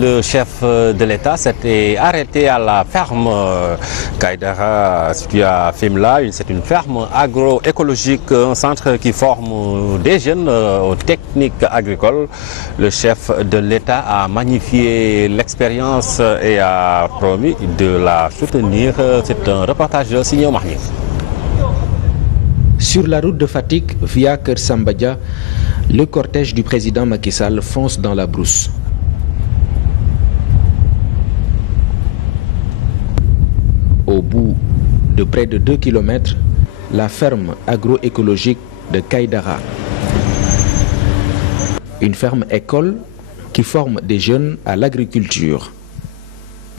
le chef de l'État s'était arrêté à la ferme Kaïdara située à Fimela. C'est une ferme agroécologique, un centre qui forme des jeunes aux techniques agricoles. Le chef de l'État a magnifié l'expérience et a promis de la soutenir. C'est un reportage signé Mahni. Sur la route de Fatick via Keur Samba, le cortège du président Macky Sall fonce dans la brousse. Au bout de près de 2 km, la ferme agroécologique de Kaïdara. Une ferme école qui forme des jeunes à l'agriculture.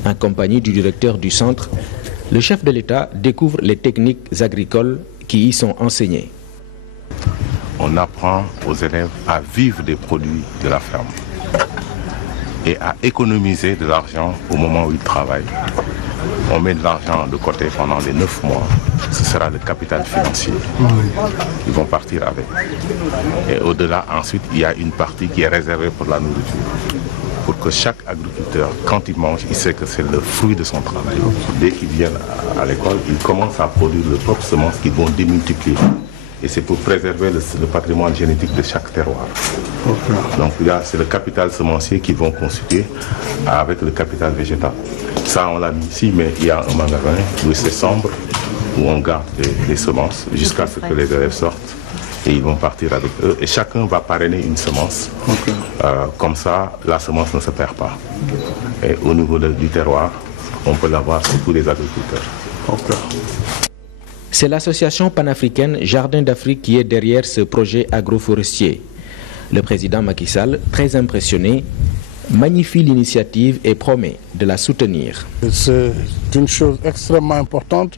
En compagnie du directeur du centre, le chef de l'État découvre les techniques agricoles qui y sont enseignées. On apprend aux élèves à vivre des produits de la ferme et à économiser de l'argent au moment où ils travaillent. On met de l'argent de côté pendant les 9 mois. Ce sera le capital financier. Ils vont partir avec. Et au-delà, ensuite, il y a une partie qui est réservée pour la nourriture. Pour que chaque agriculteur, quand il mange, il sait que c'est le fruit de son travail. Dès qu'ils viennent à l'école, ils commencent à produire leurs propres semences qu'ils vont démultiplier. Et c'est pour préserver le patrimoine génétique de chaque terroir. Donc là, c'est le capital semencier qu'ils vont constituer avec le capital végétal. Ça, on l'a mis ici, mais il y a un magasin où c'est sombre, où on garde les semences jusqu'à ce que les élèves sortent. Et ils vont partir avec eux. Et chacun va parrainer une semence. Comme ça, la semence ne se perd pas. Et au niveau du terroir, on peut l'avoir sur tous les agriculteurs. C'est l'association panafricaine Jardin d'Afrique qui est derrière ce projet agroforestier. Le président Macky Sall, très impressionné, magnifie l'initiative et promet de la soutenir. C'est une chose extrêmement importante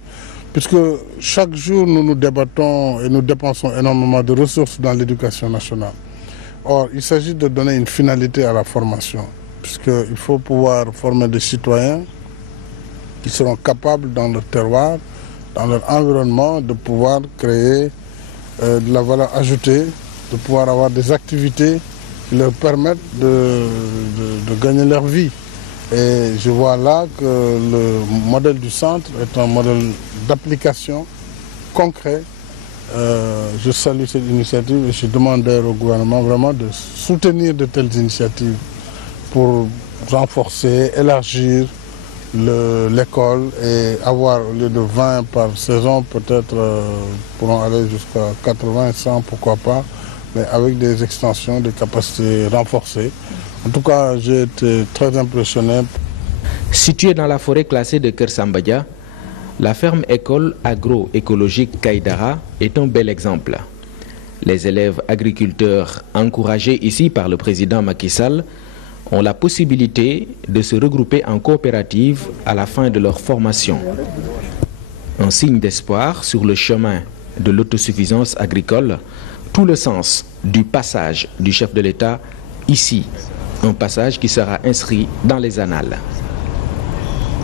puisque chaque jour nous nous débattons et nous dépensons énormément de ressources dans l'éducation nationale. Or, il s'agit de donner une finalité à la formation puisqu'il faut pouvoir former des citoyens qui seront capables dans leur terroir, dans leur environnement, de pouvoir créer de la valeur ajoutée, de pouvoir avoir des activités qui leur permettent de gagner leur vie. Et je vois là que le modèle du centre est un modèle d'application concret. Je salue cette initiative et je demande au gouvernement vraiment de soutenir de telles initiatives pour renforcer, élargir l'école et avoir au lieu de 20 par saison, peut-être pourront aller jusqu'à 80, 100, pourquoi pas, mais avec des extensions, des capacités renforcées. En tout cas, j'ai été très impressionné. Située dans la forêt classée de Keur Samba, la ferme école agroécologique Kaïdara est un bel exemple. Les élèves agriculteurs encouragés ici par le président Macky Sall ont la possibilité de se regrouper en coopérative à la fin de leur formation. Un signe d'espoir sur le chemin de l'autosuffisance agricole, tout le sens du passage du chef de l'État ici, un passage qui sera inscrit dans les annales.